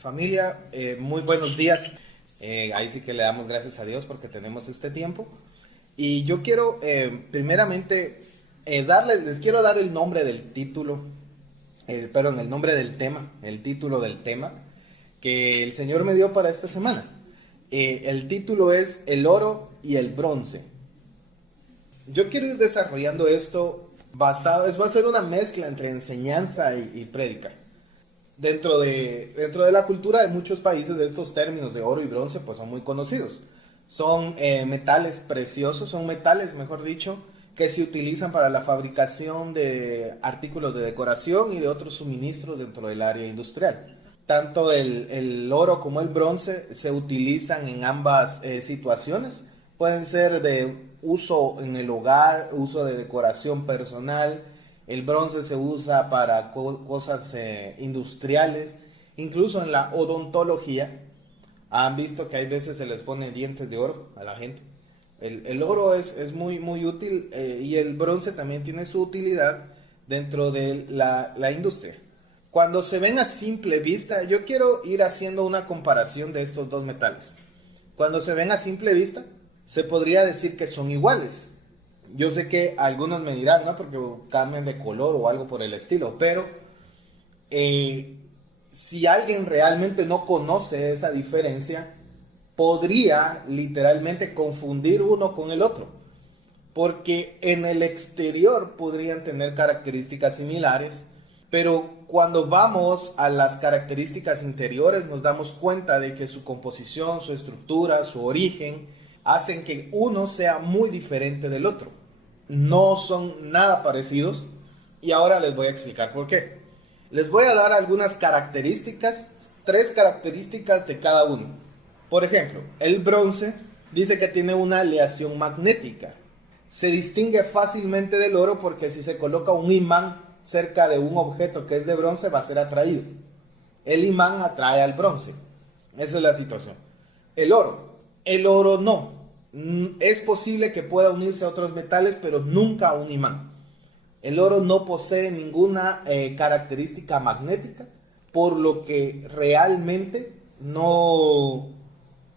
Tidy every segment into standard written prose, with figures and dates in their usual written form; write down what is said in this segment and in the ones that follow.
Familia, muy buenos días. Ahí sí que le damos gracias a Dios porque tenemos este tiempo. Y yo quiero, primeramente, les quiero dar el nombre del título, perdón, el nombre del tema, el título del tema que el Señor me dio para esta semana. El título es El oro y el bronce. Yo quiero ir desarrollando esto va a ser una mezcla entre enseñanza y prédica. Dentro de la cultura de muchos países, de estos términos de oro y bronce pues son muy conocidos. Son metales preciosos, son metales, mejor dicho, que se utilizan para la fabricación de artículos de decoración y de otros suministros dentro del área industrial. Tanto el oro como el bronce se utilizan en ambas situaciones. Pueden ser de uso en el hogar, uso de decoración personal. El bronce se usa para cosas industriales, incluso en la odontología. Han visto que hay veces se les pone dientes de oro a la gente. El oro es muy, muy útil, y el bronce también tiene su utilidad dentro de la industria. Cuando se ven a simple vista, yo quiero ir haciendo una comparación de estos dos metales. Cuando se ven a simple vista, se podría decir que son iguales. Yo sé que algunos me dirán, ¿no? Porque cambian de color o algo por el estilo, pero si alguien realmente no conoce esa diferencia, podría literalmente confundir uno con el otro, porque en el exterior podrían tener características similares, pero cuando vamos a las características interiores nos damos cuenta de que su composición, su estructura, su origen, hacen que uno sea muy diferente del otro. No son nada parecidos y ahora les voy a explicar por qué. Les voy a dar algunas características, tres características de cada uno. Por ejemplo, el bronce dice que tiene una aleación magnética. Se distingue fácilmente del oro porque si se coloca un imán cerca de un objeto que es de bronce va a ser atraído. El imán atrae al bronce. Esa es la situación. El oro no. Es posible que pueda unirse a otros metales, pero nunca a un imán. El oro no posee ninguna característica magnética, por lo que realmente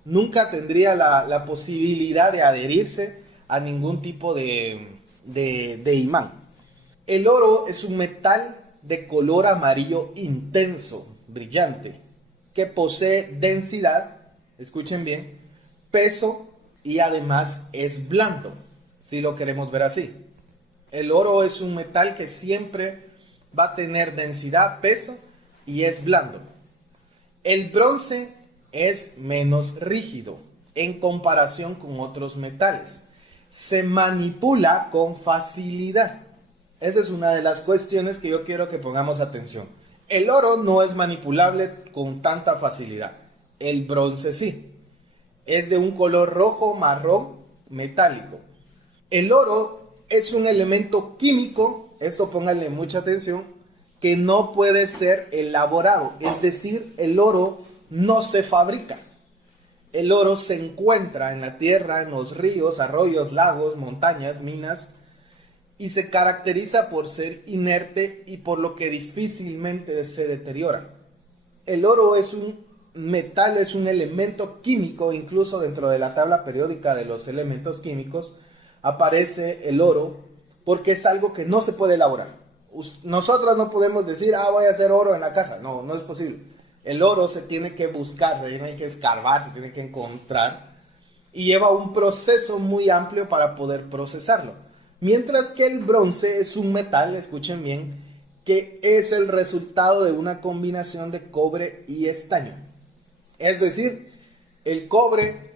nunca tendría la posibilidad de adherirse a ningún tipo de imán. El oro es un metal de color amarillo intenso, brillante, que posee densidad, escuchen bien, peso y además es blando, si lo queremos ver así. El oro es un metal que siempre va a tener densidad, peso y es blando. El bronce es menos rígido en comparación con otros metales. Se manipula con facilidad. Esa es una de las cuestiones que yo quiero que pongamos atención. El oro no es manipulable con tanta facilidad. El bronce sí. Es de un color rojo, marrón, metálico. El oro es un elemento químico, esto pónganle mucha atención, que no puede ser elaborado. Es decir, el oro no se fabrica. El oro se encuentra en la tierra, en los ríos, arroyos, lagos, montañas, minas, y se caracteriza por ser inerte y por lo que difícilmente se deteriora. El oro es un metal, es un elemento químico. Incluso dentro de la tabla periódica de los elementos químicos aparece el oro porque es algo que no se puede elaborar. Nosotros no podemos decir, voy a hacer oro en la casa. No, no es posible. El oro se tiene que buscar, se tiene que escarbar, se tiene que encontrar y lleva un proceso muy amplio para poder procesarlo. Mientras que el bronce es un metal, escuchen bien, que es el resultado de una combinación de cobre y estaño. Es decir, el cobre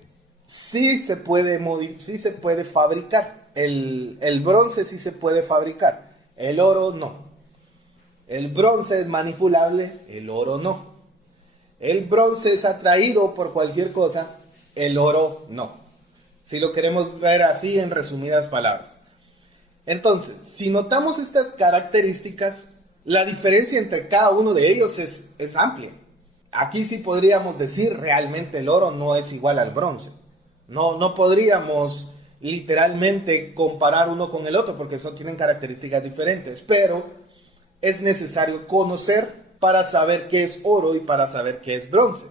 sí se puede fabricar, el bronce sí se puede fabricar, el oro no. El bronce es manipulable, el oro no. El bronce es atraído por cualquier cosa, el oro no. Si lo queremos ver así en resumidas palabras. Entonces, si notamos estas características, la diferencia entre cada uno de ellos es amplia. Aquí sí podríamos decir realmente el oro no es igual al bronce. No podríamos literalmente comparar uno con el otro porque tienen características diferentes, pero es necesario conocer para saber qué es oro y para saber qué es bronce.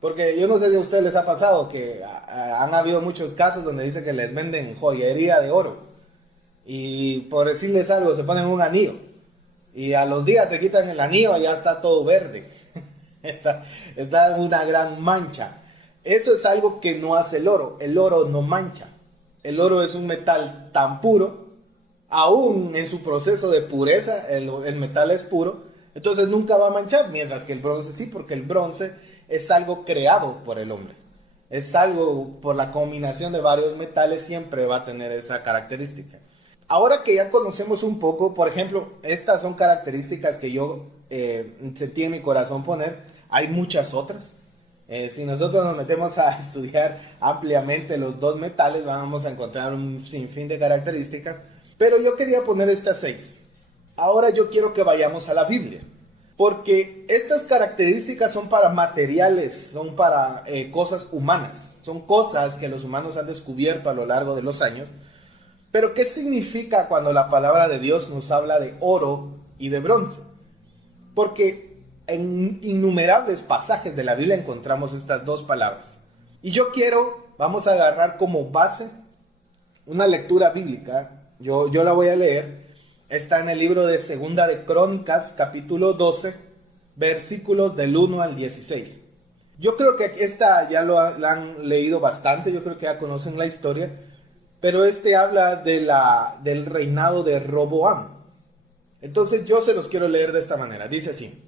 Porque yo no sé si a ustedes les ha pasado que han habido muchos casos donde dicen que les venden joyería de oro. Y por decirles algo, se ponen un anillo. Y a los días se quitan el anillo y ya está todo verde. Está una gran mancha. Eso es algo que no hace el oro. El oro no mancha. El oro es un metal tan puro, aún en su proceso de pureza, el metal es puro, entonces nunca va a manchar, mientras que el bronce sí, porque el bronce es algo creado por el hombre. Es algo por la combinación de varios metales, siempre va a tener esa característica. Ahora que ya conocemos un poco, por ejemplo, estas son características que yo sentí en mi corazón poner. Hay muchas otras. Si nosotros nos metemos a estudiar ampliamente los dos metales, vamos a encontrar un sinfín de características. Pero yo quería poner estas 6. Ahora yo quiero que vayamos a la Biblia. Porque estas características son para materiales, son para cosas humanas. Son cosas que los humanos han descubierto a lo largo de los años. Pero ¿qué significa cuando la palabra de Dios nos habla de oro y de bronce? Porque en innumerables pasajes de la Biblia encontramos estas dos palabras. Y vamos a agarrar como base una lectura bíblica. Yo la voy a leer. Está en el libro de Segunda de Crónicas, capítulo 12, versículos del 1 al 16. Yo creo que esta ya la han leído bastante, yo creo que ya conocen la historia. Pero habla del reinado de Roboam. Entonces yo se los quiero leer de esta manera. Dice así: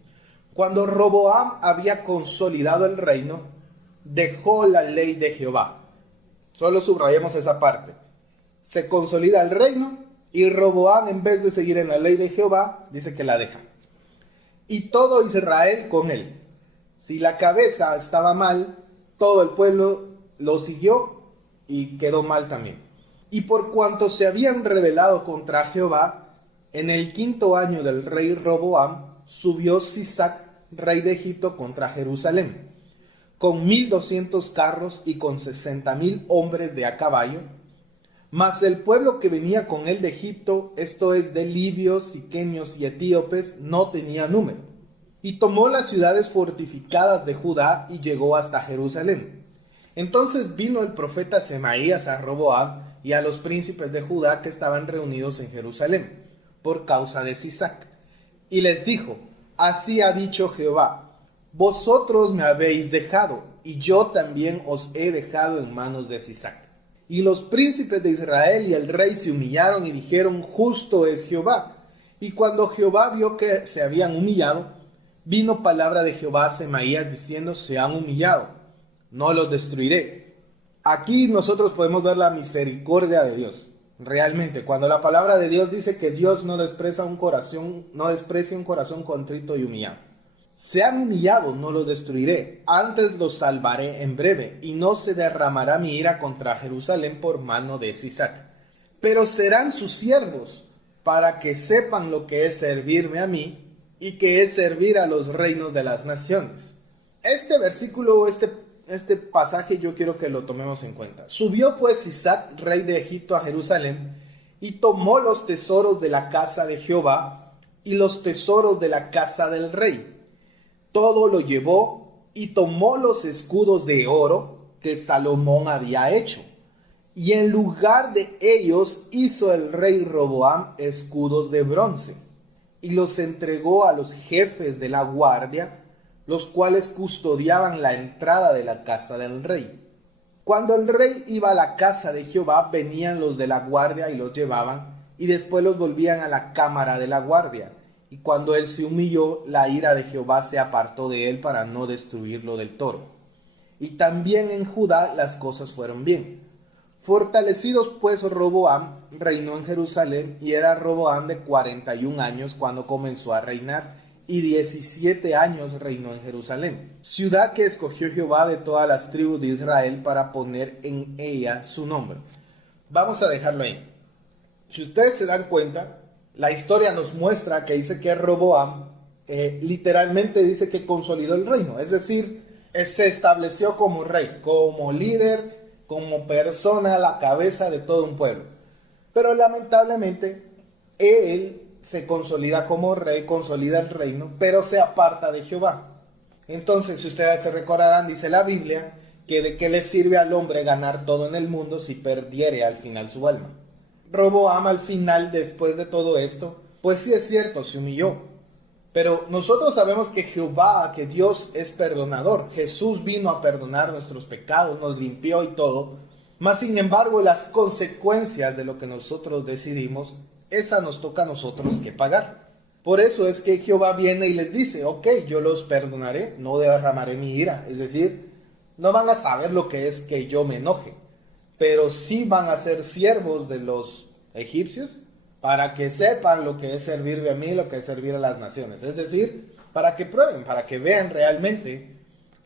cuando Roboam había consolidado el reino, dejó la ley de Jehová. Solo subrayemos esa parte. Se consolida el reino y Roboam, en vez de seguir en la ley de Jehová, dice que la deja. Y todo Israel con él. Si la cabeza estaba mal, todo el pueblo lo siguió y quedó mal también. Y por cuanto se habían rebelado contra Jehová, en el 5.º año del rey Roboam, subió Sisac, rey de Egipto, contra Jerusalén, con 1,200 carros y con 60,000 hombres de a caballo. Mas el pueblo que venía con él de Egipto, esto es de libios, siquenios y etíopes, no tenía número. Y tomó las ciudades fortificadas de Judá y llegó hasta Jerusalén. Entonces vino el profeta Semaías a Roboam y a los príncipes de Judá que estaban reunidos en Jerusalén, por causa de Sisac. Y les dijo: así ha dicho Jehová, vosotros me habéis dejado, y yo también os he dejado en manos de Sisac. Y los príncipes de Israel y el rey se humillaron y dijeron: justo es Jehová. Y cuando Jehová vio que se habían humillado, vino palabra de Jehová a Semaías diciendo: se han humillado, no los destruiré. Aquí nosotros podemos ver la misericordia de Dios. Realmente, cuando la palabra de Dios dice que Dios no desprecia un corazón contrito y humillado. Se han humillado, no los destruiré, antes los salvaré en breve, y no se derramará mi ira contra Jerusalén por mano de Sisac. Pero serán sus siervos, para que sepan lo que es servirme a mí, y que es servir a los reinos de las naciones. Este versículo, este pasaje yo quiero que lo tomemos en cuenta. Subió pues Sisac, rey de Egipto, a Jerusalén, y tomó los tesoros de la casa de Jehová y los tesoros de la casa del rey. Todo lo llevó y tomó los escudos de oro que Salomón había hecho. Y en lugar de ellos hizo el rey Roboam escudos de bronce y los entregó a los jefes de la guardia, los cuales custodiaban la entrada de la casa del rey. Cuando el rey iba a la casa de Jehová, venían los de la guardia y los llevaban, y después los volvían a la cámara de la guardia. Y cuando él se humilló, la ira de Jehová se apartó de él para no destruirlo del todo. Y también en Judá las cosas fueron bien. Fortalecidos pues Roboam reinó en Jerusalén, y era Roboam de 41 años cuando comenzó a reinar, y 17 años reinó en Jerusalén, ciudad que escogió Jehová de todas las tribus de Israel para poner en ella su nombre. Vamos a dejarlo ahí. Si ustedes se dan cuenta, la historia nos muestra que dice que Roboam literalmente dice que consolidó el reino, es decir, se estableció como rey, como líder, como persona, la cabeza de todo un pueblo. Pero lamentablemente él se consolida como rey, consolida el reino, pero se aparta de Jehová. Entonces, si ustedes se recordarán, dice la Biblia, que de qué le sirve al hombre ganar todo en el mundo si perdiere al final su alma. Roboam al final, después de todo esto, pues sí es cierto, se humilló. Pero nosotros sabemos que Jehová, que Dios es perdonador. Jesús vino a perdonar nuestros pecados, nos limpió y todo. Mas sin embargo, las consecuencias de lo que nosotros decidimos, esa nos toca a nosotros que pagar. Por eso es que Jehová viene y les dice, ok, yo los perdonaré, no derramaré mi ira. Es decir, no van a saber lo que es que yo me enoje, pero sí van a ser siervos de los egipcios para que sepan lo que es servirme a mí, lo que es servir a las naciones. Es decir, para que prueben, para que vean realmente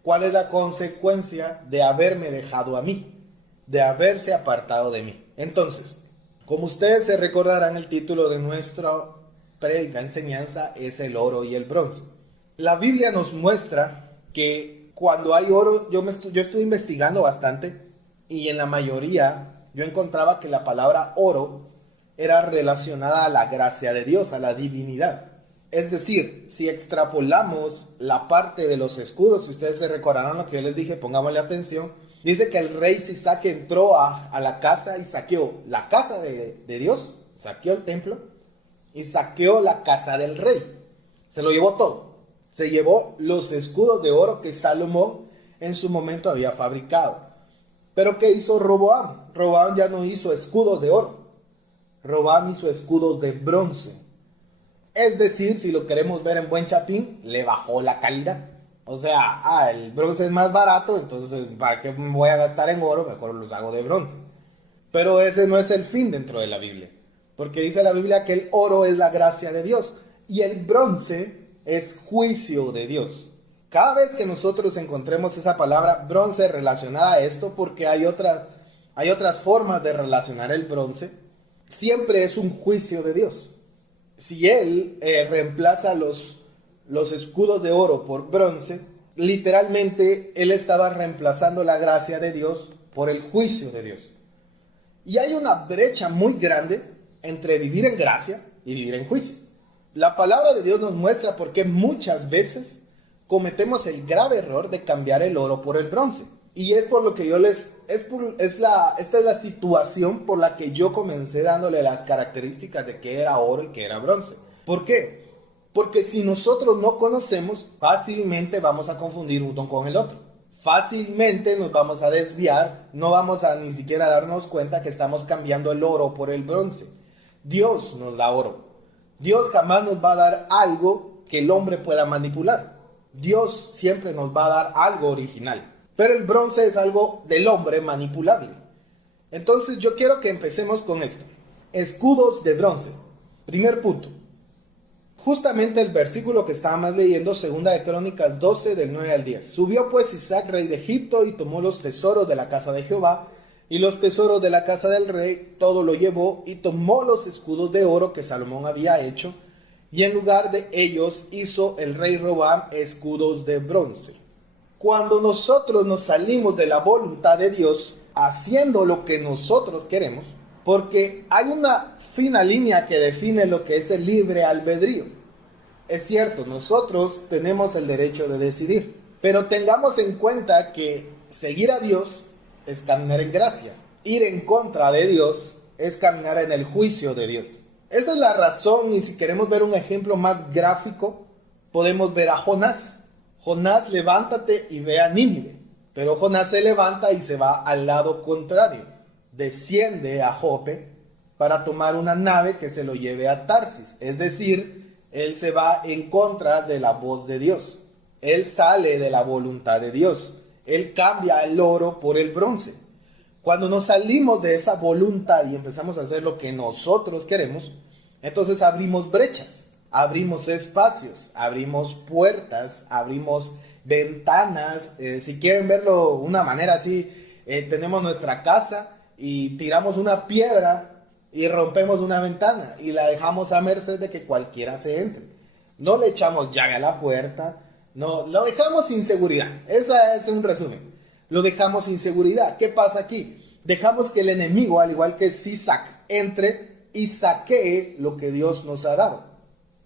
cuál es la consecuencia de haberme dejado a mí, de haberse apartado de mí. Entonces, como ustedes se recordarán, el título de nuestra prédica, enseñanza, es el oro y el bronce. La Biblia nos muestra que cuando hay oro, yo estuve investigando bastante y en la mayoría yo encontraba que la palabra oro era relacionada a la gracia de Dios, a la divinidad. Es decir, si extrapolamos la parte de los escudos, si ustedes se recordarán lo que yo les dije, pongámosle atención, dice que el rey Sisac entró a la casa y saqueó la casa de Dios, saqueó el templo y saqueó la casa del rey. Se lo llevó todo. Se llevó los escudos de oro que Salomón en su momento había fabricado. Pero ¿qué hizo Roboam? Roboam ya no hizo escudos de oro. Roboam hizo escudos de bronce. Es decir, si lo queremos ver en buen chapín, le bajó la calidad. O sea, el bronce es más barato, entonces ¿para qué me voy a gastar en oro? Mejor los hago de bronce. Pero ese no es el fin dentro de la Biblia. Porque dice la Biblia que el oro es la gracia de Dios y el bronce es juicio de Dios. Cada vez que nosotros encontremos esa palabra bronce relacionada a esto, porque hay otras formas de relacionar el bronce, siempre es un juicio de Dios. Si Él reemplaza los escudos de oro por bronce, literalmente Él estaba reemplazando la gracia de Dios por el juicio de Dios. Y hay una brecha muy grande entre vivir en gracia y vivir en juicio. La palabra de Dios nos muestra por qué muchas veces cometemos el grave error de cambiar el oro por el bronce. Y es por lo que esta es la situación por la que yo comencé dándole las características de qué era oro y qué era bronce. ¿Por qué? Porque si nosotros no conocemos, fácilmente vamos a confundir uno con el otro. Fácilmente nos vamos a desviar, no vamos a ni siquiera darnos cuenta que estamos cambiando el oro por el bronce. Dios nos da oro. Dios jamás nos va a dar algo que el hombre pueda manipular. Dios siempre nos va a dar algo original. Pero el bronce es algo del hombre manipulable. Entonces yo quiero que empecemos con esto. Escudos de bronce. Primer punto. Justamente el versículo que estábamos leyendo, 2 de Crónicas 12, del 9 al 10. Subió pues Sisac, rey de Egipto, y tomó los tesoros de la casa de Jehová, y los tesoros de la casa del rey, todo lo llevó, y tomó los escudos de oro que Salomón había hecho, y en lugar de ellos hizo el rey Roboam escudos de bronce. Cuando nosotros nos salimos de la voluntad de Dios, haciendo lo que nosotros queremos, porque hay una fina línea que define lo que es el libre albedrío. Es cierto, nosotros tenemos el derecho de decidir, pero tengamos en cuenta que seguir a Dios es caminar en gracia. Ir en contra de Dios es caminar en el juicio de Dios. Esa es la razón, y si queremos ver un ejemplo más gráfico, podemos ver a Jonás. Jonás, levántate y ve a Nínive. Pero Jonás se levanta y se va al lado contrario. Desciende a Jope para tomar una nave que se lo lleve a Tarsis. Es decir, él se va en contra de la voz de Dios. Él sale de la voluntad de Dios. Él cambia el oro por el bronce. Cuando nos salimos de esa voluntad y empezamos a hacer lo que nosotros queremos, entonces abrimos brechas, abrimos espacios, abrimos puertas, abrimos ventanas. Si quieren verlo de una manera así, tenemos nuestra casa y tiramos una piedra y rompemos una ventana y la dejamos a merced de que cualquiera se entre. No le echamos llave a la puerta, no, lo dejamos sin seguridad. Ese es un resumen. Lo dejamos sin seguridad. ¿Qué pasa aquí? Dejamos que el enemigo, al igual que Sisac, entre y saquee lo que Dios nos ha dado.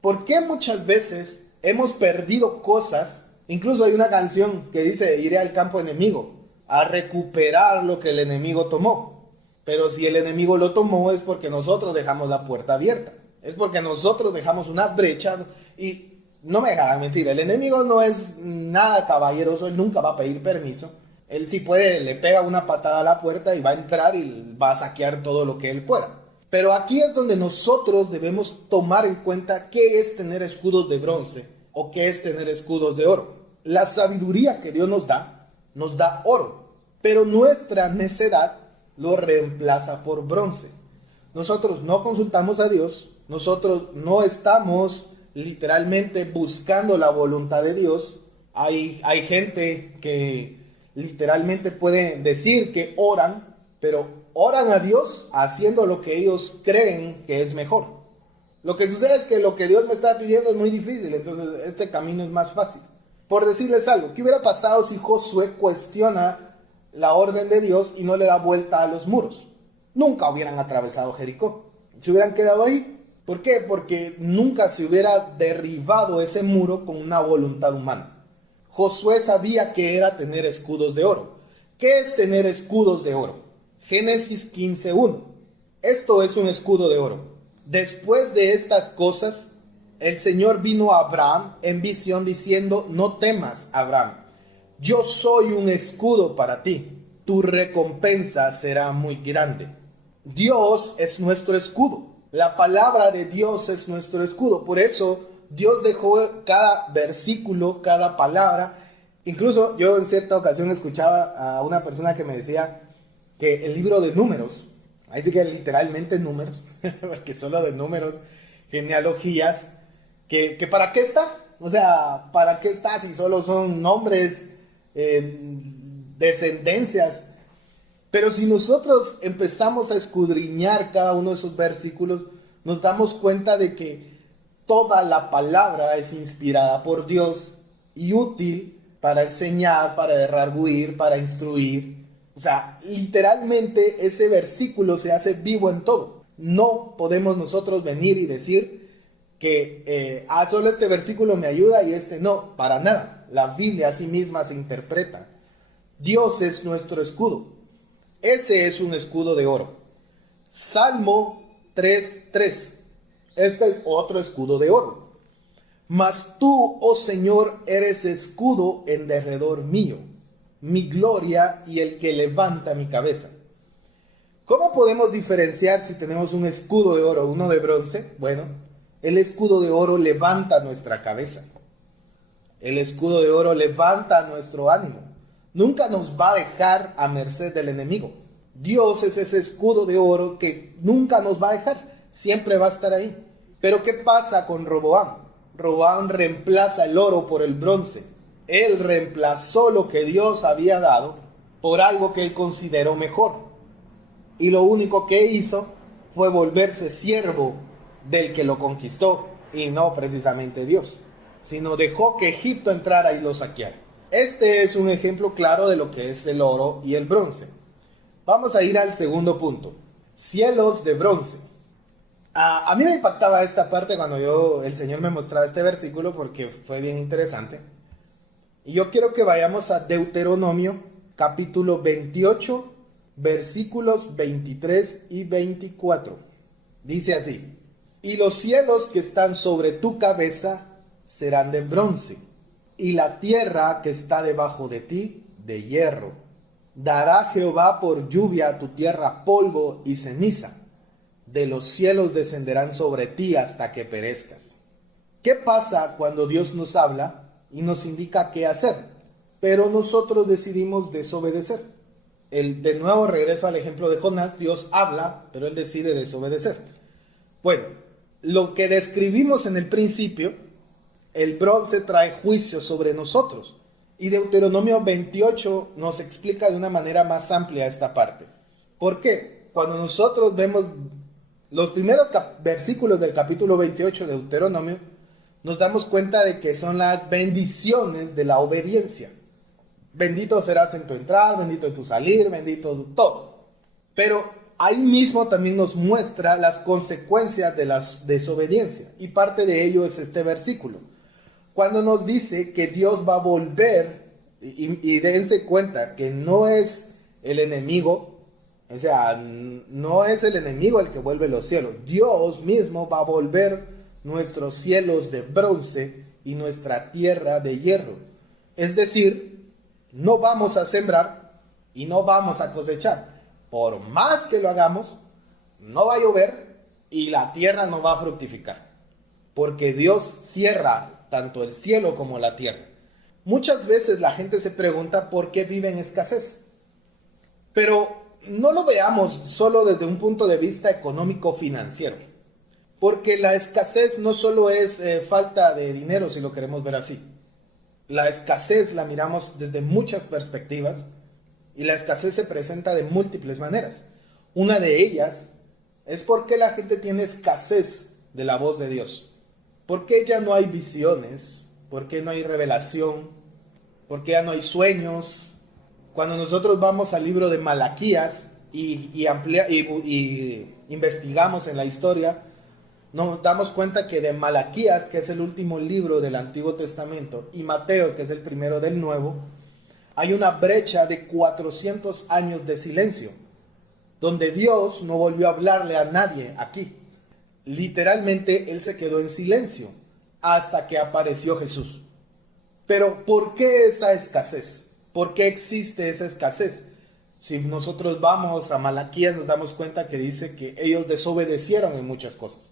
¿Por qué muchas veces hemos perdido cosas? Incluso hay una canción que dice, iré al campo enemigo a recuperar lo que el enemigo tomó. Pero si el enemigo lo tomó es porque nosotros dejamos la puerta abierta. Es porque nosotros dejamos una brecha. Y no me dejarán mentir, el enemigo no es nada caballeroso, él nunca va a pedir permiso. Él si puede, le pega una patada a la puerta y va a entrar y va a saquear todo lo que él pueda. Pero aquí es donde nosotros debemos tomar en cuenta qué es tener escudos de bronce o qué es tener escudos de oro. La sabiduría que Dios nos da oro, pero nuestra necedad lo reemplaza por bronce. Nosotros no consultamos a Dios, nosotros no estamos literalmente buscando la voluntad de Dios. Hay gente que literalmente puede decir que oran, pero oran a Dios haciendo lo que ellos creen que es mejor. Lo que sucede es que lo que Dios me está pidiendo es muy difícil, entonces este camino es más fácil. Por decirles algo, ¿qué hubiera pasado si Josué cuestiona la orden de Dios y no le da vuelta a los muros? Nunca hubieran atravesado Jericó. Se hubieran quedado ahí. ¿Por qué? Porque nunca se hubiera derribado ese muro con una voluntad humana. Josué sabía que era tener escudos de oro. ¿Qué es tener escudos de oro? Génesis 15:1. Esto es un escudo de oro. Después de estas cosas, el Señor vino a Abraham en visión diciendo, no temas, Abraham, yo soy un escudo para ti, tu recompensa será muy grande. Dios es nuestro escudo. La palabra de Dios es nuestro escudo. Por eso Dios dejó cada versículo, cada palabra. Incluso yo en cierta ocasión escuchaba a una persona que me decía que el libro de números, ahí sí que literalmente números, porque solo de números, genealogías, que ¿para qué está? O sea, ¿para qué está si solo son nombres, descendencias? Pero si nosotros empezamos a escudriñar cada uno de esos versículos, nos damos cuenta de que toda la palabra es inspirada por Dios y útil para enseñar, para redarguir, para instruir. O sea, literalmente ese versículo se hace vivo en todo. No podemos nosotros venir y decir que solo este versículo me ayuda y este no, para nada. La Biblia a sí misma se interpreta. Dios es nuestro escudo. Ese es un escudo de oro. Salmo 3:3. Este es otro escudo de oro. Mas tú, oh Señor, eres escudo en derredor mío, mi gloria y el que levanta mi cabeza. ¿Cómo podemos diferenciar si tenemos un escudo de oro o uno de bronce? Bueno, el escudo de oro levanta nuestra cabeza. El escudo de oro levanta nuestro ánimo. Nunca nos va a dejar a merced del enemigo. Dios es ese escudo de oro que nunca nos va a dejar. Siempre va a estar ahí. Pero ¿qué pasa con Roboam? Roboam reemplaza el oro por el bronce. Él reemplazó lo que Dios había dado por algo que él consideró mejor. Y lo único que hizo fue volverse siervo del que lo conquistó. Y no precisamente Dios, sino dejó que Egipto entrara y lo saqueara. Este es un ejemplo claro de lo que es el oro y el bronce. Vamos a ir al segundo punto. Cielos de bronce. A mí me impactaba esta parte cuando el Señor me mostraba este versículo porque fue bien interesante. Y yo quiero que vayamos a Deuteronomio capítulo 28, versículos 23 y 24. Dice así: y los cielos que están sobre tu cabeza serán de bronce, y la tierra que está debajo de ti de hierro. Dará Jehová por lluvia a tu tierra polvo y ceniza. De los cielos descenderán sobre ti hasta que perezcas. ¿Qué pasa cuando Dios nos habla y nos indica qué hacer, pero nosotros decidimos desobedecer? De nuevo regreso al ejemplo de Jonás. Dios habla, pero él decide desobedecer. Bueno, lo que describimos en el principio, el bronce trae juicio sobre nosotros. Y Deuteronomio 28 nos explica de una manera más amplia esta parte. ¿Por qué? Cuando nosotros vemos los primeros versículos del capítulo 28 de Deuteronomio, nos damos cuenta de que son las bendiciones de la obediencia. Bendito serás en tu entrar, bendito en tu salir, bendito todo. Pero ahí mismo también nos muestra las consecuencias de la desobediencia. Y parte de ello es este versículo. Cuando nos dice que Dios va a volver, y dense cuenta que no es el enemigo, o sea, no es el enemigo el que vuelve los cielos. Dios mismo va a volver nuestros cielos de bronce y nuestra tierra de hierro. Es decir, no vamos a sembrar y no vamos a cosechar. Por más que lo hagamos, no va a llover y la tierra no va a fructificar. Porque Dios cierra tanto el cielo como la tierra. Muchas veces la gente se pregunta por qué vive en escasez. Pero no lo veamos solo desde un punto de vista económico-financiero. Porque la escasez no solo es falta de dinero, si lo queremos ver así. La escasez la miramos desde muchas perspectivas y la escasez se presenta de múltiples maneras. Una de ellas es porque la gente tiene escasez de la voz de Dios. Porque ya no hay visiones, porque no hay revelación, porque ya no hay sueños. Cuando nosotros vamos al libro de Malaquías y investigamos en la historia, nos damos cuenta que de Malaquías, que es el último libro del Antiguo Testamento, y Mateo, que es el primero del Nuevo, hay una brecha de 400 años de silencio, donde Dios no volvió a hablarle a nadie aquí. Literalmente, Él se quedó en silencio hasta que apareció Jesús. Pero, ¿por qué esa escasez? ¿Por qué existe esa escasez? Si nosotros vamos a Malaquías, nos damos cuenta que dice que ellos desobedecieron en muchas cosas.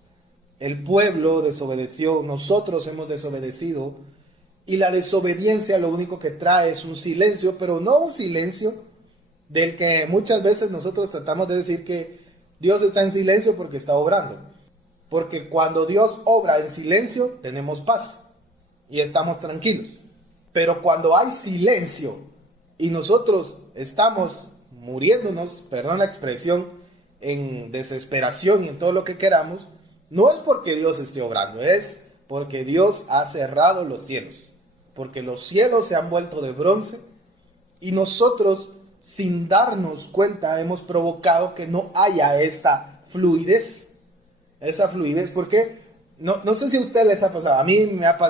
El pueblo desobedeció, nosotros hemos desobedecido, y la desobediencia lo único que trae es un silencio, pero no un silencio del que muchas veces nosotros tratamos de decir que Dios está en silencio porque está obrando. Porque cuando Dios obra en silencio, tenemos paz y estamos tranquilos. Pero cuando hay silencio y nosotros estamos muriéndonos, perdón la expresión, en desesperación y en todo lo que queramos, no es porque Dios esté obrando, es porque Dios ha cerrado los cielos, porque los cielos se han vuelto de bronce y nosotros, sin darnos cuenta, hemos provocado que no haya esa fluidez, porque no sé si a ustedes les ha pasado, a mí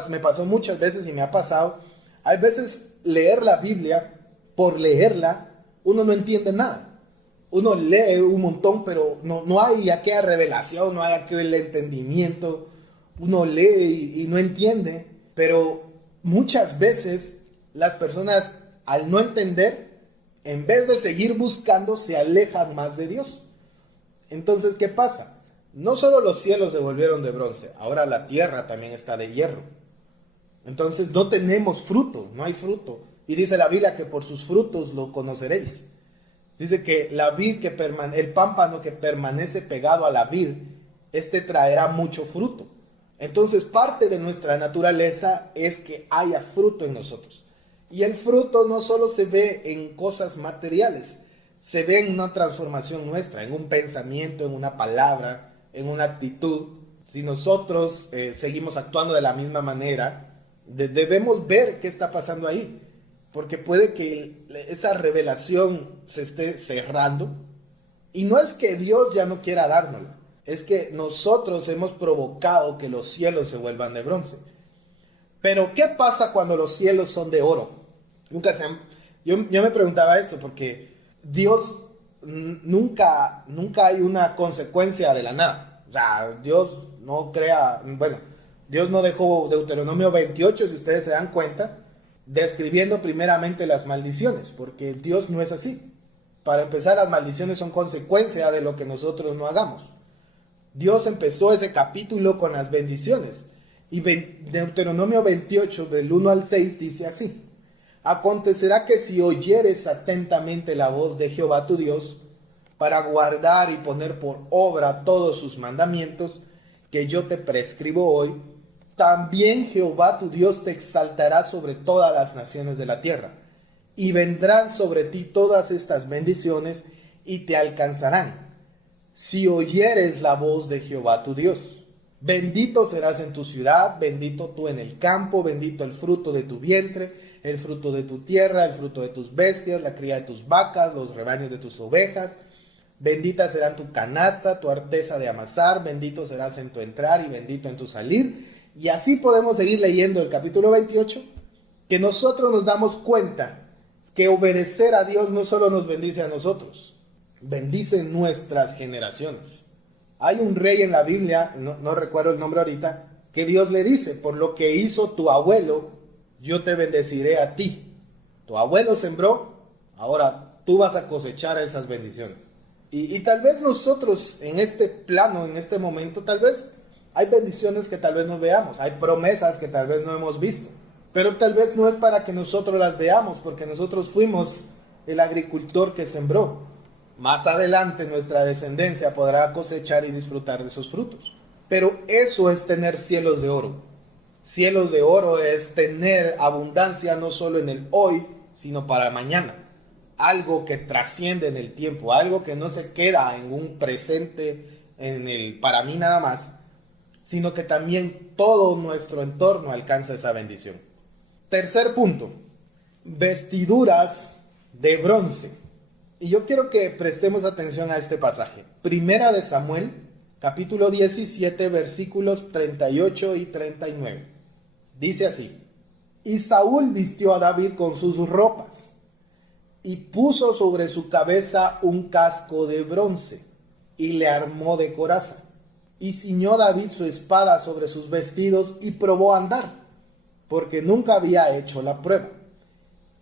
me pasó muchas veces y me ha pasado, hay veces leer la Biblia, por leerla, uno no entiende nada. Uno lee un montón, pero no hay aquella revelación, no hay aquel entendimiento. Uno lee y no entiende, pero muchas veces las personas, al no entender, en vez de seguir buscando, se alejan más de Dios. Entonces, ¿qué pasa? No solo los cielos se volvieron de bronce, ahora la tierra también está de hierro. Entonces no tenemos fruto, no hay fruto. Y dice la Biblia que por sus frutos lo conoceréis. Dice que la vid el pámpano que permanece pegado a la vid, este traerá mucho fruto. Entonces parte de nuestra naturaleza es que haya fruto en nosotros. Y el fruto no solo se ve en cosas materiales, se ve en una transformación nuestra, en un pensamiento, en una palabra, en una actitud. Si nosotros seguimos actuando de la misma manera, debemos ver qué está pasando ahí. Porque puede que esa revelación se esté cerrando. Y no es que Dios ya no quiera dárnosla. Es que nosotros hemos provocado que los cielos se vuelvan de bronce. Pero ¿qué pasa cuando los cielos son de oro? Yo me preguntaba eso porque Dios nunca hay una consecuencia de la nada. O sea, Dios no crea... Bueno, Dios no dejó Deuteronomio 28, si ustedes se dan cuenta, describiendo primeramente las maldiciones, porque Dios no es así. Para empezar, las maldiciones son consecuencia de lo que nosotros no hagamos. Dios empezó ese capítulo con las bendiciones. Y Deuteronomio 28, del 1 al 6, dice así: acontecerá que si oyeres atentamente la voz de Jehová tu Dios, para guardar y poner por obra todos sus mandamientos, que yo te prescribo hoy, también Jehová tu Dios te exaltará sobre todas las naciones de la tierra, y vendrán sobre ti todas estas bendiciones y te alcanzarán, si oyeres la voz de Jehová tu Dios. Bendito serás en tu ciudad, bendito tú en el campo, bendito el fruto de tu vientre, el fruto de tu tierra, el fruto de tus bestias, la cría de tus vacas, los rebaños de tus ovejas. Bendita será tu canasta, tu arteza de amasar, bendito serás en tu entrar y bendito en tu salir. Y así podemos seguir leyendo el capítulo 28, que nosotros nos damos cuenta que obedecer a Dios no solo nos bendice a nosotros, bendice nuestras generaciones. Hay un rey en la Biblia, no recuerdo el nombre ahorita, que Dios le dice: por lo que hizo tu abuelo, yo te bendeciré a ti. Tu abuelo sembró, ahora tú vas a cosechar esas bendiciones. Y tal vez nosotros en este plano, en este momento, tal vez hay bendiciones que tal vez no veamos, hay promesas que tal vez no hemos visto, pero tal vez no es para que nosotros las veamos, porque nosotros fuimos el agricultor que sembró. Más adelante nuestra descendencia podrá cosechar y disfrutar de sus frutos. Pero eso es tener cielos de oro. Cielos de oro es tener abundancia no solo en el hoy, sino para mañana. Algo que trasciende en el tiempo, algo que no se queda en un presente, en el para mí nada más, sino que también todo nuestro entorno alcanza esa bendición. Tercer punto, vestiduras de bronce. Y yo quiero que prestemos atención a este pasaje. Primera de Samuel, capítulo 17, versículos 38 y 39. Dice así: y Saúl vistió a David con sus ropas, y puso sobre su cabeza un casco de bronce, y le armó de coraza. Y ciñó David su espada sobre sus vestidos, y probó a andar, porque nunca había hecho la prueba.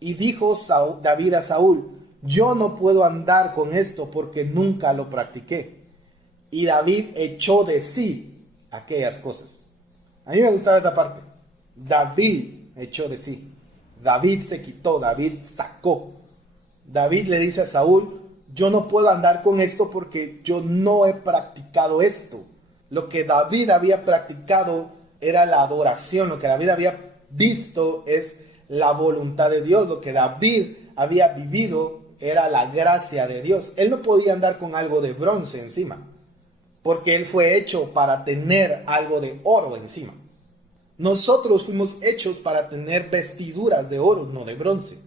Y dijo David a Saúl: yo no puedo andar con esto, porque nunca lo practiqué. Y David echó de sí aquellas cosas. A mí me gustaba esta parte. David echó de sí. David se quitó, David sacó. David le dice a Saúl: yo no puedo andar con esto porque yo no he practicado esto. Lo que David había practicado era la adoración. Lo que David había visto es la voluntad de Dios. Lo que David había vivido era la gracia de Dios. Él no podía andar con algo de bronce encima, porque él fue hecho para tener algo de oro encima. Nosotros fuimos hechos para tener vestiduras de oro, no de bronce.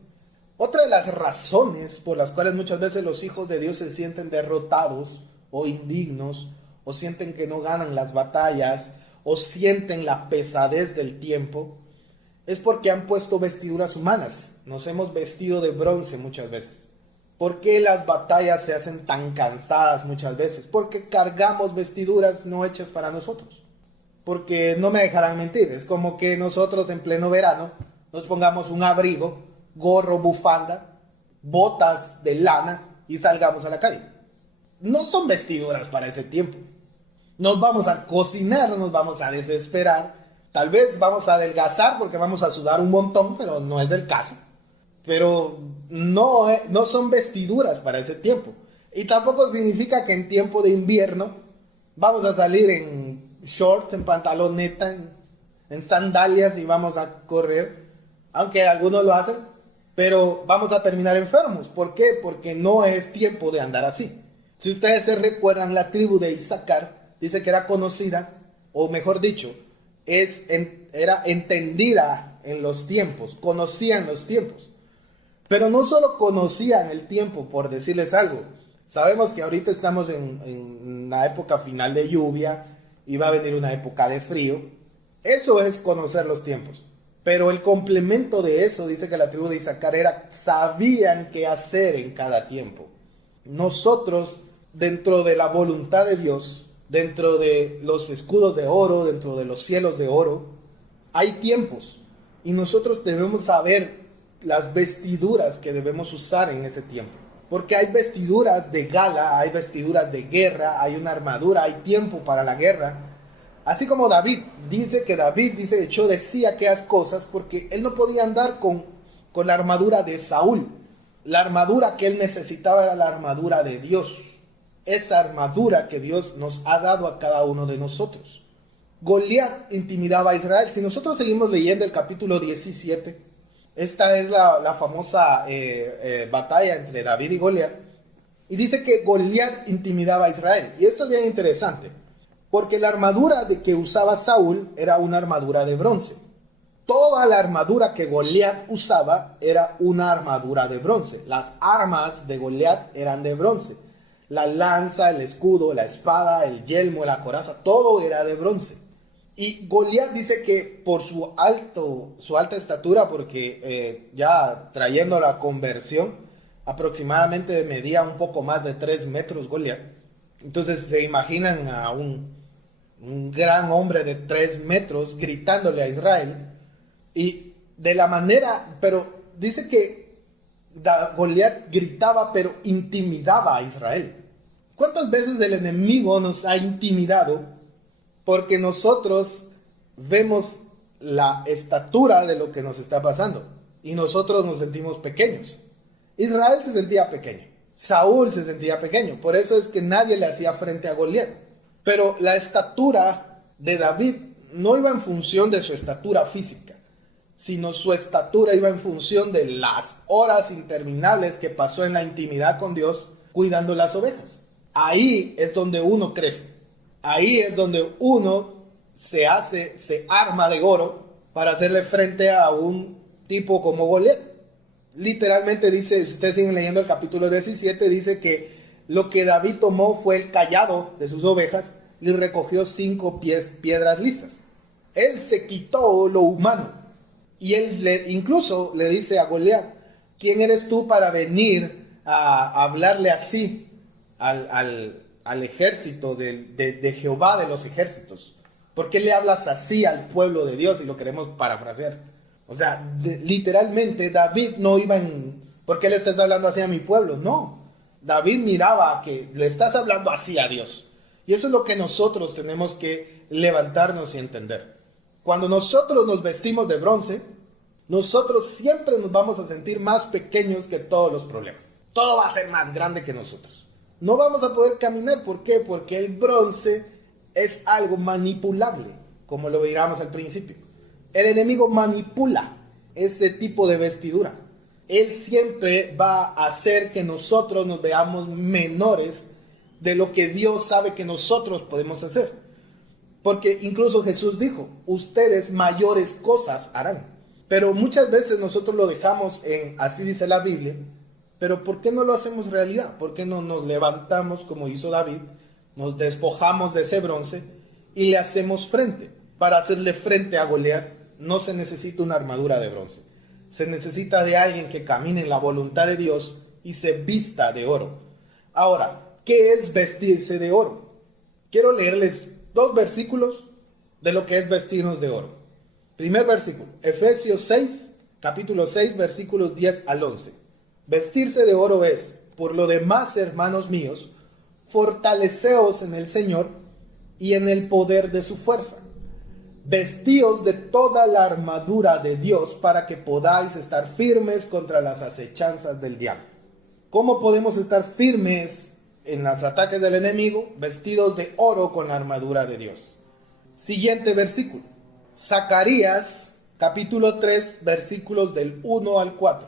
Otra de las razones por las cuales muchas veces los hijos de Dios se sienten derrotados o indignos, o sienten que no ganan las batallas, o sienten la pesadez del tiempo, es porque han puesto vestiduras humanas. Nos hemos vestido de bronce muchas veces. ¿Por qué las batallas se hacen tan cansadas muchas veces? Porque cargamos vestiduras no hechas para nosotros. Porque no me dejarán mentir, es como que nosotros en pleno verano nos pongamos un abrigo, gorro, bufanda, botas de lana y salgamos a la calle. No son vestiduras para ese tiempo. Nos vamos a cocinar, nos vamos a desesperar, tal vez vamos a adelgazar porque vamos a sudar un montón, pero no es el caso. Pero no son vestiduras para ese tiempo. Y tampoco significa que en tiempo de invierno vamos a salir en short, en pantaloneta, en sandalias y vamos a correr, aunque algunos lo hacen, pero vamos a terminar enfermos. ¿Por qué? Porque no es tiempo de andar así. Si ustedes se recuerdan, la tribu de Isaacar dice que era conocida, o mejor dicho, era entendida en los tiempos, conocían los tiempos. Pero no solo conocían el tiempo, por decirles algo. Sabemos que ahorita estamos en una época final de lluvia y va a venir una época de frío. Eso es conocer los tiempos. Pero el complemento de eso, dice que la tribu de Isaacar sabían qué hacer en cada tiempo. Nosotros, dentro de la voluntad de Dios, dentro de los escudos de oro, dentro de los cielos de oro, hay tiempos. Y nosotros debemos saber las vestiduras que debemos usar en ese tiempo. Porque hay vestiduras de gala, hay vestiduras de guerra, hay una armadura, hay tiempo para la guerra. Así como David echó de sí aquellas cosas porque él no podía andar con la armadura de Saúl. La armadura que él necesitaba era la armadura de Dios. Esa armadura que Dios nos ha dado a cada uno de nosotros. Goliat intimidaba a Israel. Si nosotros seguimos leyendo el capítulo 17, esta es la famosa batalla entre David y Goliat. Y dice que Goliat intimidaba a Israel. Y esto es bien interesante, porque la armadura que usaba Saúl era una armadura de bronce. Toda la armadura que Goliat usaba era una armadura de bronce. Las armas de Goliat eran de bronce. La lanza, el escudo, la espada, el yelmo, la coraza, todo era de bronce. Y Goliat dice que por su alta estatura, porque ya trayendo la conversión, aproximadamente medía un poco más de 3 metros Goliat. Entonces se imaginan a un gran hombre de 3 metros gritándole a Israel. Y de la manera, pero dice que Goliat gritaba, pero intimidaba a Israel. ¿Cuántas veces el enemigo nos ha intimidado? Porque nosotros vemos la estatura de lo que nos está pasando y nosotros nos sentimos pequeños. Israel se sentía pequeño, Saúl se sentía pequeño, por eso es que nadie le hacía frente a Goliat. Pero la estatura de David no iba en función de su estatura física, sino su estatura iba en función de las horas interminables que pasó en la intimidad con Dios cuidando las ovejas. Ahí es donde uno crece. Ahí es donde uno se arma de oro para hacerle frente a un tipo como Goliat. Literalmente dice, si ustedes siguen leyendo el capítulo 17, dice que lo que David tomó fue el cayado de sus ovejas y recogió 5 piedras lisas. Él se quitó lo humano y él incluso le dice a Goliat, ¿quién eres tú para venir a hablarle así al ejército de Jehová de los ejércitos? ¿Por qué le hablas así al pueblo de Dios? Y lo queremos parafrasear. O sea, literalmente David no iba en... ¿Por qué le estás hablando así a mi pueblo? No. David miraba que le estás hablando así a Dios. Y eso es lo que nosotros tenemos que levantarnos y entender. Cuando nosotros nos vestimos de bronce, nosotros siempre nos vamos a sentir más pequeños que todos los problemas. Todo va a ser más grande que nosotros. No vamos a poder caminar. ¿Por qué? Porque el bronce es algo manipulable, como lo veíamos al principio. El enemigo manipula ese tipo de vestidura. Él siempre va a hacer que nosotros nos veamos menores de lo que Dios sabe que nosotros podemos hacer. Porque incluso Jesús dijo, ustedes mayores cosas harán. Pero muchas veces nosotros lo dejamos en, así dice la Biblia, pero ¿por qué no lo hacemos realidad? ¿Por qué no nos levantamos como hizo David? Nos despojamos de ese bronce y le hacemos frente. Para hacerle frente a Goliat no se necesita una armadura de bronce. Se necesita de alguien que camine en la voluntad de Dios y se vista de oro. Ahora, ¿qué es vestirse de oro? Quiero leerles 2 versículos de lo que es vestirnos de oro. Primer versículo, Efesios 6, capítulo 6, versículos 10 al 11. Vestirse de oro es, por lo demás, hermanos míos, fortaleceos en el Señor y en el poder de su fuerza. Vestíos de toda la armadura de Dios para que podáis estar firmes contra las acechanzas del diablo. ¿Cómo podemos estar firmes en los ataques del enemigo? Vestidos de oro con la armadura de Dios. Siguiente versículo. Zacarías, capítulo 3, versículos del 1 al 4.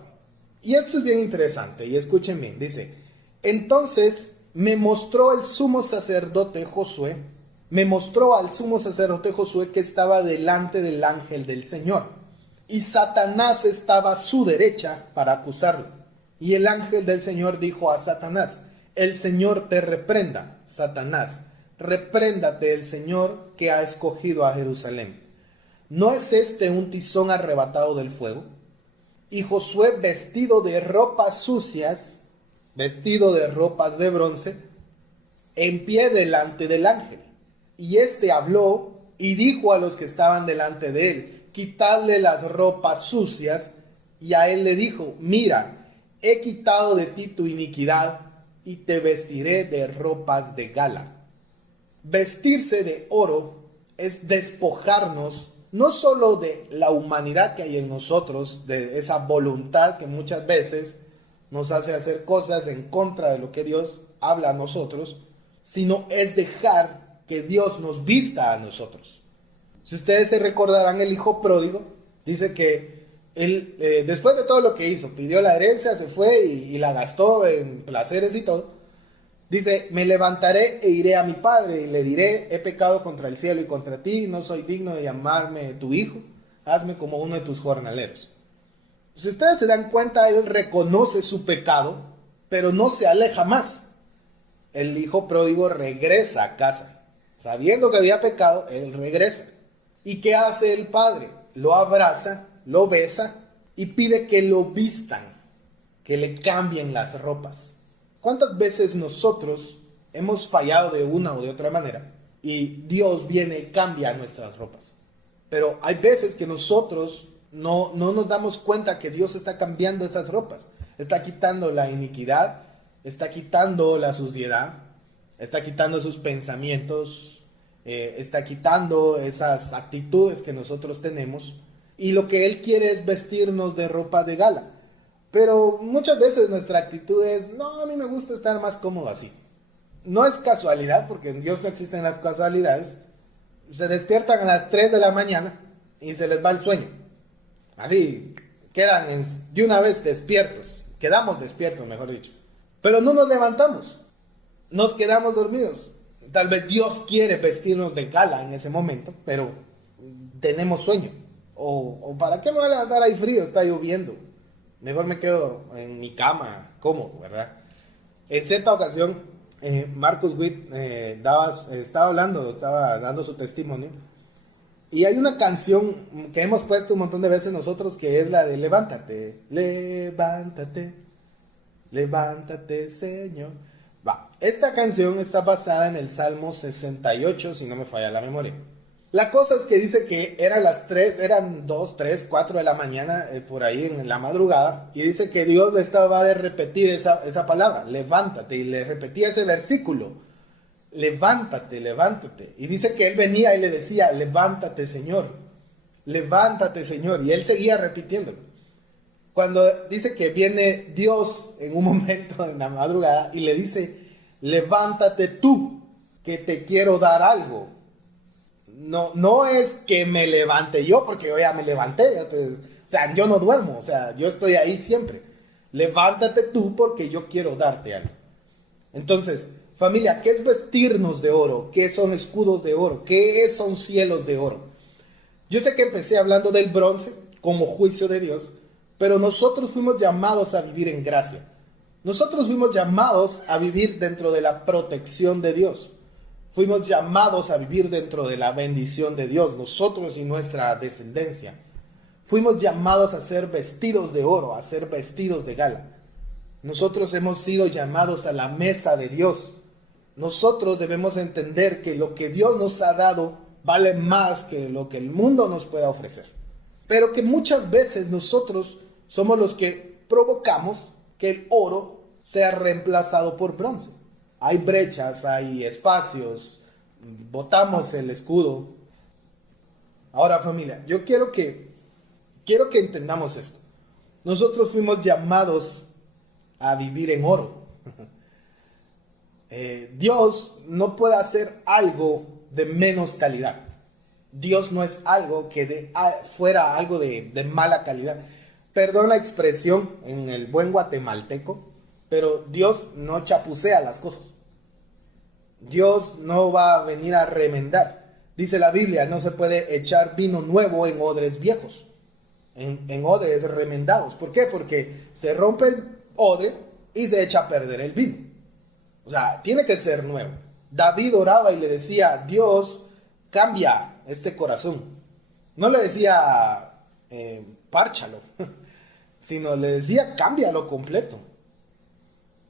Y esto es bien interesante, y escuchen bien. Dice, entonces me mostró al sumo sacerdote Josué que estaba delante del ángel del Señor, y Satanás estaba a su derecha para acusarlo. Y el ángel del Señor dijo a Satanás, el Señor te reprenda, Satanás, repréndate el Señor que ha escogido a Jerusalén. ¿No es este un tizón arrebatado del fuego? Y Josué, vestido de ropas sucias, vestido de ropas de bronce, en pie delante del ángel. Y éste habló y dijo a los que estaban delante de él, quitadle las ropas sucias. Y a él le dijo, mira, he quitado de ti tu iniquidad y te vestiré de ropas de gala. Vestirse de oro es despojarnos no solo de la humanidad que hay en nosotros, de esa voluntad que muchas veces nos hace hacer cosas en contra de lo que Dios habla a nosotros, sino es dejar que Dios nos vista a nosotros. Si ustedes se recordarán, el hijo pródigo dice que él, después de todo lo que hizo, pidió la herencia, se fue y la gastó en placeres y todo. Dice, me levantaré e iré a mi padre y le diré, he pecado contra el cielo y contra ti, no soy digno de llamarme tu hijo, hazme como uno de tus jornaleros. Si ustedes se dan cuenta, él reconoce su pecado, pero no se aleja más. el hijo pródigo regresa a casa. Sabiendo que había pecado, él regresa. ¿Y qué hace el padre? Lo abraza, lo besa y pide que lo vistan, que le cambien las ropas. ¿Cuántas veces nosotros hemos fallado de una o de otra manera y Dios viene y cambia nuestras ropas? Pero hay veces que nosotros no nos damos cuenta que Dios está cambiando esas ropas. Está quitando la iniquidad, está quitando la suciedad, está quitando sus pensamientos, está quitando esas actitudes que nosotros tenemos. Y lo que Él quiere es vestirnos de ropa de gala. Pero muchas veces nuestra actitud es, no, a mí me gusta estar más cómodo así. No es casualidad, porque en Dios no existen las casualidades. Se despiertan a las 3 de la mañana y se les va el sueño. Así, quedan de una vez despiertos. Quedamos despiertos, mejor dicho. Pero no nos levantamos. Nos quedamos dormidos. Tal vez Dios quiere vestirnos de gala en ese momento, pero tenemos sueño. O ¿para qué me voy a levantar ahí frío? Está lloviendo. Mejor me quedo en mi cama, cómodo, ¿verdad? En cierta ocasión, Marcus Witt estaba dando su testimonio. Y hay una canción que hemos puesto un montón de veces nosotros, que es la de Levántate, levántate, levántate, Señor. Esta canción está basada en el Salmo 68, si no me falla la memoria. La cosa es que dice que eran 2, 3, 4 de la mañana, por ahí en la madrugada, y dice que Dios le estaba de repetir esa palabra, levántate, y le repetía ese versículo, levántate, levántate, y dice que él venía y le decía, levántate, Señor, y él seguía repitiéndolo. Cuando dice que viene Dios en un momento en la madrugada y le dice, levántate tú, que te quiero dar algo. No es que me levante yo, porque yo ya me levanté. O sea, yo no duermo, o sea, yo estoy ahí siempre. Levántate tú porque yo quiero darte algo. Entonces, familia, ¿qué es vestirnos de oro? ¿Qué son escudos de oro? ¿Qué son cielos de oro? Yo sé que empecé hablando del bronce como juicio de Dios, pero nosotros fuimos llamados a vivir en gracia. Nosotros fuimos llamados a vivir dentro de la protección de Dios. Fuimos llamados a vivir dentro de la bendición de Dios, nosotros y nuestra descendencia. Fuimos llamados a ser vestidos de oro, a ser vestidos de gala. Nosotros hemos sido llamados a la mesa de Dios. Nosotros debemos entender que lo que Dios nos ha dado vale más que lo que el mundo nos pueda ofrecer. Pero que muchas veces nosotros somos los que provocamos que el oro sea reemplazado por bronce. Hay brechas, hay espacios, botamos el escudo. Ahora, familia, yo quiero que entendamos esto. Nosotros fuimos llamados a vivir en oro. Dios no puede hacer algo de menos calidad. Dios no es algo que fuera algo de mala calidad. Perdón la expresión en el buen guatemalteco, pero Dios no chapucea las cosas. Dios no va a venir a remendar. Dice la Biblia, no se puede echar vino nuevo en odres viejos, en odres remendados. ¿Por qué? Porque se rompe el odre y se echa a perder el vino. O sea, tiene que ser nuevo. David oraba y le decía, Dios, cambia este corazón. No le decía, párchalo, sino le decía, cámbialo completo.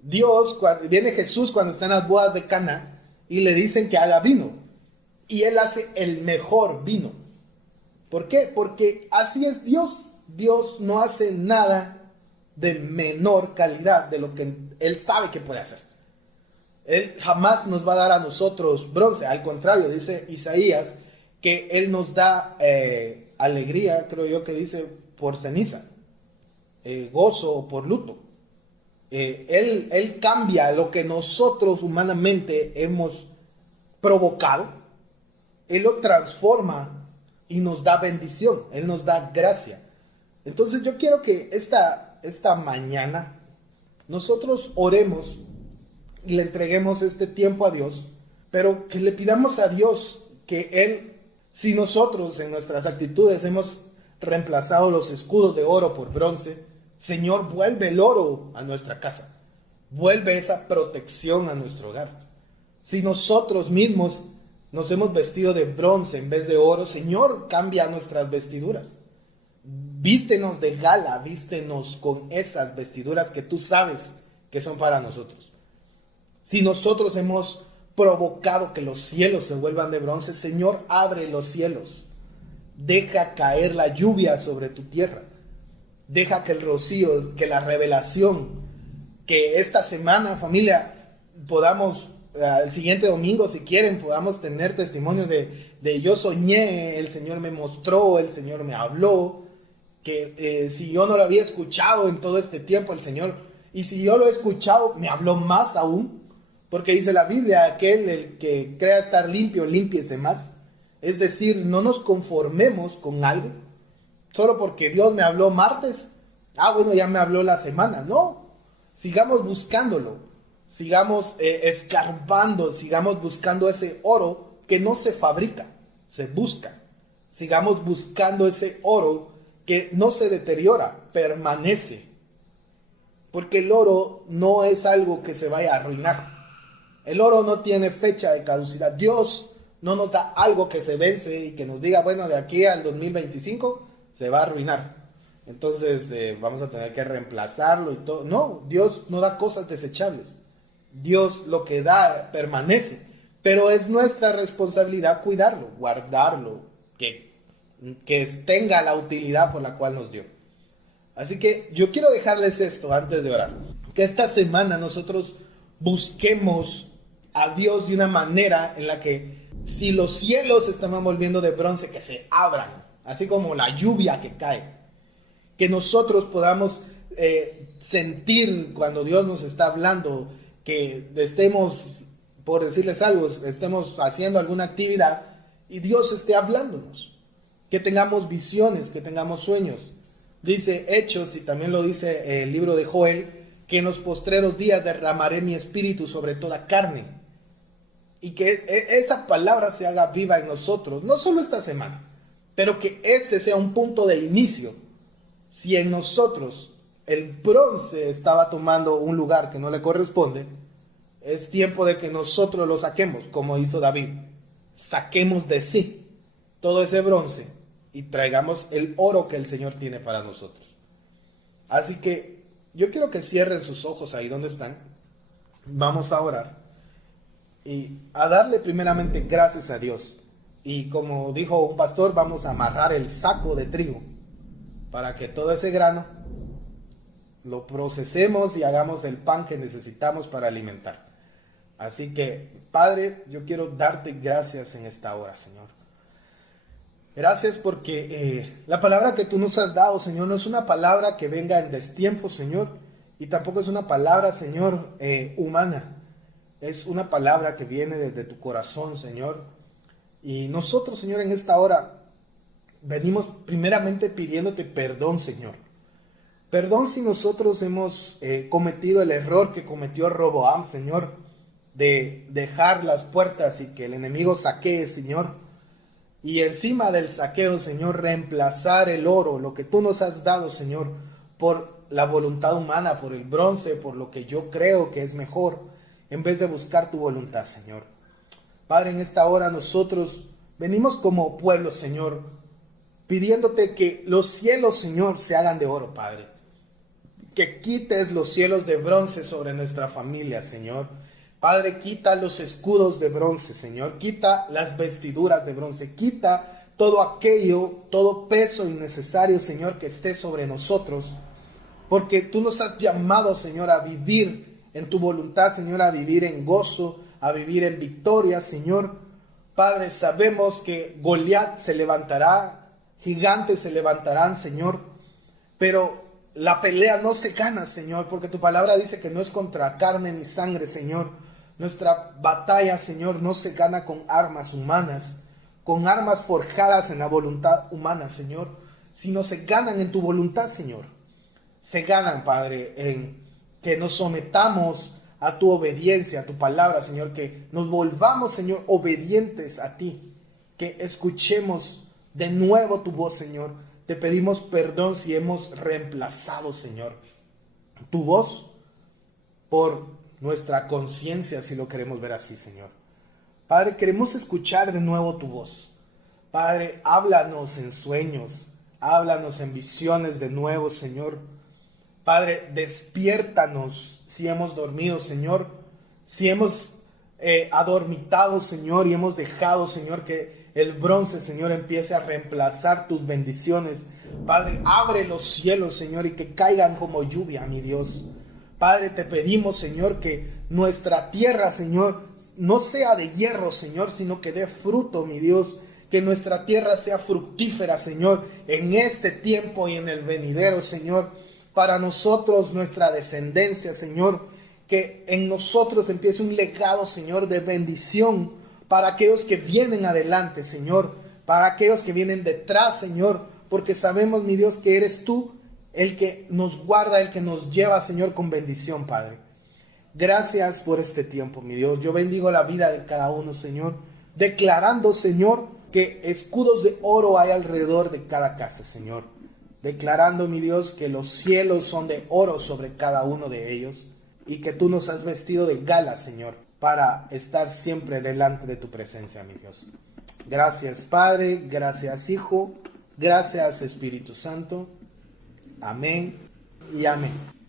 Dios, viene Jesús cuando está en las bodas de Caná y le dicen que haga vino. Y Él hace el mejor vino. ¿Por qué? Porque así es Dios. Dios no hace nada de menor calidad de lo que Él sabe que puede hacer. Él jamás nos va a dar a nosotros bronce. Al contrario, dice Isaías que Él nos da alegría, creo yo que dice, por ceniza, gozo por luto. Él cambia lo que nosotros humanamente hemos provocado. Él lo transforma y nos da bendición. Él nos da gracia. Entonces yo quiero que esta mañana nosotros oremos y le entreguemos este tiempo a Dios, pero que le pidamos a Dios que Él, si nosotros en nuestras actitudes hemos reemplazado los escudos de oro por bronce, Señor, vuelve el oro a nuestra casa. vuelve esa protección a nuestro hogar. Si nosotros mismos nos hemos vestido de bronce en vez de oro, Señor, cambia nuestras vestiduras. Vístenos de gala, vístenos con esas vestiduras que tú sabes que son para nosotros. Si nosotros hemos provocado que los cielos se vuelvan de bronce, Señor, abre los cielos. Deja caer la lluvia sobre tu tierra. Deja que el rocío, que la revelación, que esta semana, familia, podamos, el siguiente domingo, si quieren, podamos tener testimonios de yo soñé, el Señor me mostró, el Señor me habló, que si yo no lo había escuchado en todo este tiempo, el Señor, y si yo lo he escuchado, me habló más aún, porque dice la Biblia, aquel el que crea estar limpio, límpiese más. Es decir, no nos conformemos con algo, solo porque Dios me habló martes, bueno, ya me habló la semana. No, sigamos buscándolo, sigamos escarbando, sigamos buscando ese oro que no se fabrica, se busca. Sigamos buscando ese oro que no se deteriora, permanece. Porque el oro no es algo que se vaya a arruinar. El oro no tiene fecha de caducidad. Dios no nos da algo que se vence y que nos diga, bueno, de aquí al 2025 se va a arruinar. Entonces vamos a tener que reemplazarlo y todo. No, Dios no da cosas desechables. Dios lo que da permanece. Pero es nuestra responsabilidad cuidarlo, guardarlo, que tenga la utilidad por la cual nos dio. Así que yo quiero dejarles esto antes de orar. Que esta semana nosotros busquemos a Dios de una manera en la que si los cielos se están volviendo de bronce, que se abran, así como la lluvia que cae. Que nosotros podamos sentir cuando Dios nos está hablando, que estemos, por decirles algo, estemos haciendo alguna actividad y Dios esté hablándonos. Que tengamos visiones, que tengamos sueños. Dice Hechos, y también lo dice el libro de Joel, que en los postreros días derramaré mi espíritu sobre toda carne. Y que esa palabra se haga viva en nosotros, no solo esta semana, pero que este sea un punto de inicio. Si en nosotros el bronce estaba tomando un lugar que no le corresponde, es tiempo de que nosotros lo saquemos, como hizo David. Saquemos de sí todo ese bronce y traigamos el oro que el Señor tiene para nosotros. Así que yo quiero que cierren sus ojos ahí donde están. Vamos a orar y a darle primeramente gracias a Dios. Y como dijo un pastor, vamos a amarrar el saco de trigo para que todo ese grano lo procesemos y hagamos el pan que necesitamos para alimentar. Así que, Padre, yo quiero darte gracias en esta hora, Señor. Gracias porque la palabra que tú nos has dado, Señor, no es una palabra que venga en destiempo, Señor, y tampoco es una palabra, Señor, humana. Es una palabra que viene desde tu corazón, Señor. Y nosotros, Señor, en esta hora venimos primeramente pidiéndote perdón, Señor. Perdón si nosotros hemos cometido el error que cometió Roboam, Señor, de dejar las puertas y que el enemigo saquee, Señor. Y encima del saqueo, Señor, reemplazar el oro, lo que tú nos has dado, Señor, por la voluntad humana, por el bronce, por lo que yo creo que es mejor, en vez de buscar tu voluntad, Señor. Padre, en esta hora nosotros venimos como pueblo, Señor, pidiéndote que los cielos, Señor, se hagan de oro, Padre. Que quites los cielos de bronce sobre nuestra familia, Señor. Padre, quita los escudos de bronce, Señor. Quita las vestiduras de bronce. Quita todo aquello, todo peso innecesario, Señor, que esté sobre nosotros. Porque tú nos has llamado, Señor, a vivir en tu voluntad, Señor, a vivir en gozo, a vivir en victoria, Señor. Padre, sabemos que Goliat se levantará, gigantes se levantarán, Señor. Pero la pelea no se gana, Señor, porque tu palabra dice que no es contra carne ni sangre, Señor. Nuestra batalla, Señor, no se gana con armas humanas, con armas forjadas en la voluntad humana, Señor, sino se ganan en tu voluntad, Señor. Se ganan, Padre, en que nos sometamos a tu obediencia, a tu palabra, Señor, que nos volvamos, Señor, obedientes a ti, que escuchemos de nuevo tu voz, Señor. Te pedimos perdón si hemos reemplazado, Señor, tu voz por nuestra conciencia, si lo queremos ver así, Señor. Padre, queremos escuchar de nuevo tu voz. Padre, háblanos en sueños, háblanos en visiones de nuevo, Señor. Padre, despiértanos si hemos dormido, Señor, si hemos adormitado, Señor, y hemos dejado, Señor, que el bronce, Señor, empiece a reemplazar tus bendiciones. Padre, abre los cielos, Señor, y que caigan como lluvia, mi Dios. Padre, te pedimos, Señor, que nuestra tierra, Señor, no sea de hierro, Señor, sino que dé fruto, mi Dios. Que nuestra tierra sea fructífera, Señor, en este tiempo y en el venidero, Señor. Para nosotros, nuestra descendencia, Señor, que en nosotros empiece un legado, Señor, de bendición para aquellos que vienen adelante, Señor, para aquellos que vienen detrás, Señor, porque sabemos, mi Dios, que eres tú el que nos guarda, el que nos lleva, Señor, con bendición, Padre. Gracias por este tiempo, mi Dios. Yo bendigo la vida de cada uno, Señor, declarando, Señor, que escudos de oro hay alrededor de cada casa, Señor. Declarando, mi Dios, que los cielos son de oro sobre cada uno de ellos y que tú nos has vestido de gala, Señor, para estar siempre delante de tu presencia, mi Dios. Gracias, Padre, gracias, Hijo, gracias, Espíritu Santo. Amén y amén.